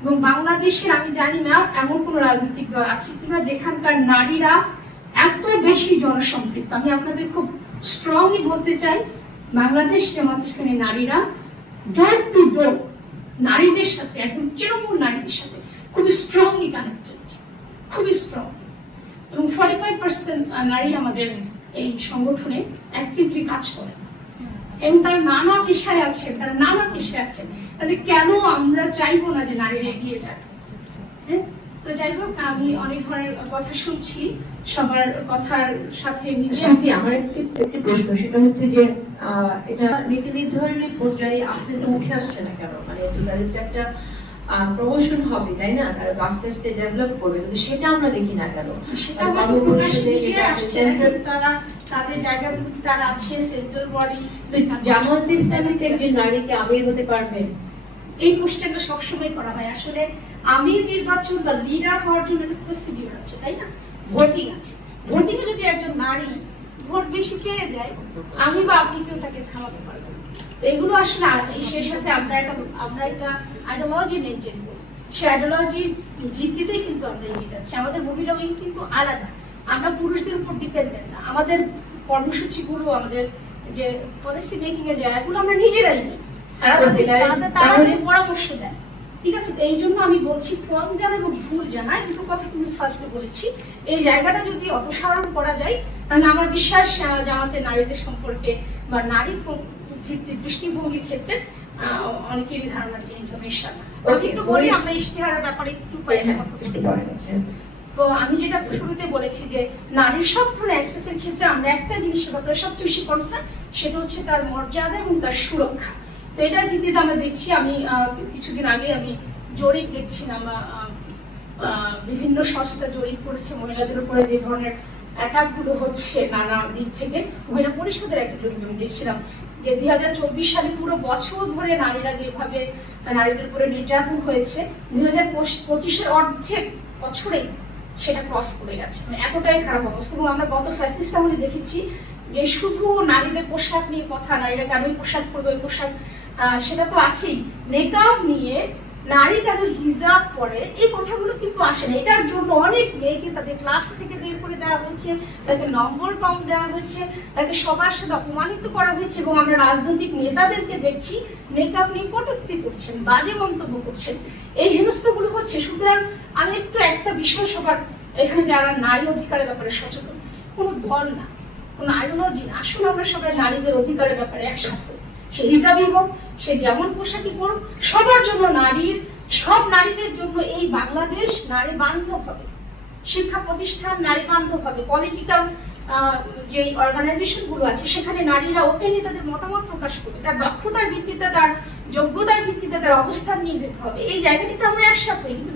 এবং বাংলাদেশের আমি জানি না এমন কোন রাজনৈতিক দল আছে কিনা যেখানকার নারীরা এত বেশি জনসম্পৃক্ত। আমি আপনাদের খুব স্ট্রংলি বলতে চাই, বাংলাদেশ জামাত ইসলামী নারীরা ডোর টু ডোর নারীদের সাথে, একদম তৃণমূল নারীদের সাথে খুবই স্ট্রংলি কানেক্টেড, খুবই স্ট্রং। এবং 45% নারী আমাদের এই সংগঠনে অ্যাক্টিভলি কাজ করে এবং তারা নানা পেশায় আছে, তাহলে কেন আমরা চাইবো না যে নারীরা এগিয়ে যাক? হ্যাঁ, তো যাই হোক, আমি অনেক ধরনের কথা শুনছি, সবার কথার সাথে আমার একটি প্রশ্ন, সেটা হচ্ছে যে এটা নীতি নির্ধারণের পর্যায়ে আস্তে আস্তে উঠে আসছে না কেন? মানে তাদের যে একটা প্রমোশন হবে, তাই না, তারা আস্তে আস্তে ডেভেলপ করবে, কিন্তু সেটা আমরা দেখি না কেন? তারা তাদের জায়গাগুলো তারা আছে সেন্ট্রাল বডি। জামাত ইসলামীতে একজন নারীকে আমির হতে পারবেন? এই কোশ্চেনটা সবসময় করা হয়। আসলে আমির নির্বাচন বা লিডার হওয়ার জন্য একটা প্রসিডিউর আছে, তাই না? ভোটিং আছে। ভোটিং এ যদি একজন নারী ভোট বেশি পেয়ে যায়, আমি বা আপনি কেউ তাকে থামাতে পারবেন। এগুলো আসলে সেই সাথে আমরা একটা আইডিওলজি মেনটেন করি, সেই আইডিওলজির ভিত্তিতেই কিন্তু আমরা এগিয়ে যাচ্ছি। আমাদের মহিলা উইং কিন্তু আলাদা, আমরা পুরুষদের উপর ডিপেন্ডেন্ট না। আমাদের কর্মসূচিগুলো, আমাদের যে পলিসি মেকিং এর জায়গাগুলো আমরা নিজেরাই নিই, তারা পরামর্শ দেয়। ঠিক আছে, তো এই জন্য আমি বলছি, কম জানা এবং ভুল জানা দুটো কথা তুমি ফার্স্টে বলেছি, এই জায়গাটা যদি অপসারণ করা যায় তাহলে আমার বিশ্বাস জামাতের নারীদের সম্পর্কে বা নারী ভিত্তিক দৃষ্টিভঙ্গির ক্ষেত্রে অনেকেরই ধারণা চেঞ্জ হবে। একটু বলি, আমরা ইশতেহারের ব্যাপারে একটু কথা। তো আমি যেটা শুরুতে বলেছি যে নারীর সব ধরনের অ্যাক্সেসের ক্ষেত্রে আমরা একটা জিনিসের ব্যাপারে সবচেয়ে বেশি কনসার্ন, সেটা হচ্ছে তার মর্যাদা এবং তার সুরক্ষা। তো এটার ভিত্তিতে আমরা দেখছি, আমি কিছুদিন আগে আমি জরিপ দেখছিলাম, বিভিন্ন সংস্থা জরিপ করেছে মহিলাদের উপরে যে ধরনের অ্যাটাকগুলো হচ্ছে নানা দিক থেকে। মহিলা পরিষদের একটা জরিপ আমি দেখছিলাম যে 2024 সালে পুরো বছর ধরে নারীরা যেভাবে নারীদের উপরে নির্যাতন হয়েছে, 2025-এর অর্ধেক বছরেই সেটা ক্রস করে গেছে। মানে এতটাই খারাপ অবস্থা। এবং আমরা গত ফ্যাসিস্ট আমলে দেখেছি যে শুধু নারীদের পোশাক নিয়ে কথা, নারীরা কেন পোশাক পরবে, পোশাক সেটা তো আছেই, মেকআপ নিয়ে নারী কেন হিজাব পরে, এই কথাগুলো কিন্তু আসে না। এটার জন্য অনেক মেয়েকে তাদের ক্লাস থেকে বের করে দেওয়া হয়েছে, তাকে নম্বর কম দেওয়া হয়েছে, তাকে সবার সাথে অপমানিত করা হয়েছে। এবং আমরা রাজনৈতিক নেতাদেরকে দেখছি মেকআপ নিয়ে কটূক্তি করছেন, বাজে মন্তব্য করছেন, এই হেনস্থাগুলো হচ্ছে। সুতরাং আমি একটু একটা বিষয় সবার এখানে, যারা নারী অধিকারের ব্যাপারে সচেতন, কোনো দল না, কোনো আইডিওলজি না, আসলে আমরা সবাই নারীদের অধিকারের ব্যাপারে একসাথে, সে হিজাবই হোক, সে যেমন পোশাকই পড়ুক, সবার জন্য, সব নারীদের জন্য এই বাংলাদেশ নারী বান্ধব হবে, শিক্ষা প্রতিষ্ঠান নারী বান্ধব হবে, পলিটিক্যাল যে অর্গানাইজেশন গুলো আছে সেখানে নারীরা ওপেনলি তাদের মতামত প্রকাশ করবে, তার দক্ষতার ভিত্তিতে, তার যোগ্যতার ভিত্তিতে তার অবস্থান নিয়ে যেতে হবে। এই জায়গাটিতে আমরা একসাথে, কিন্তু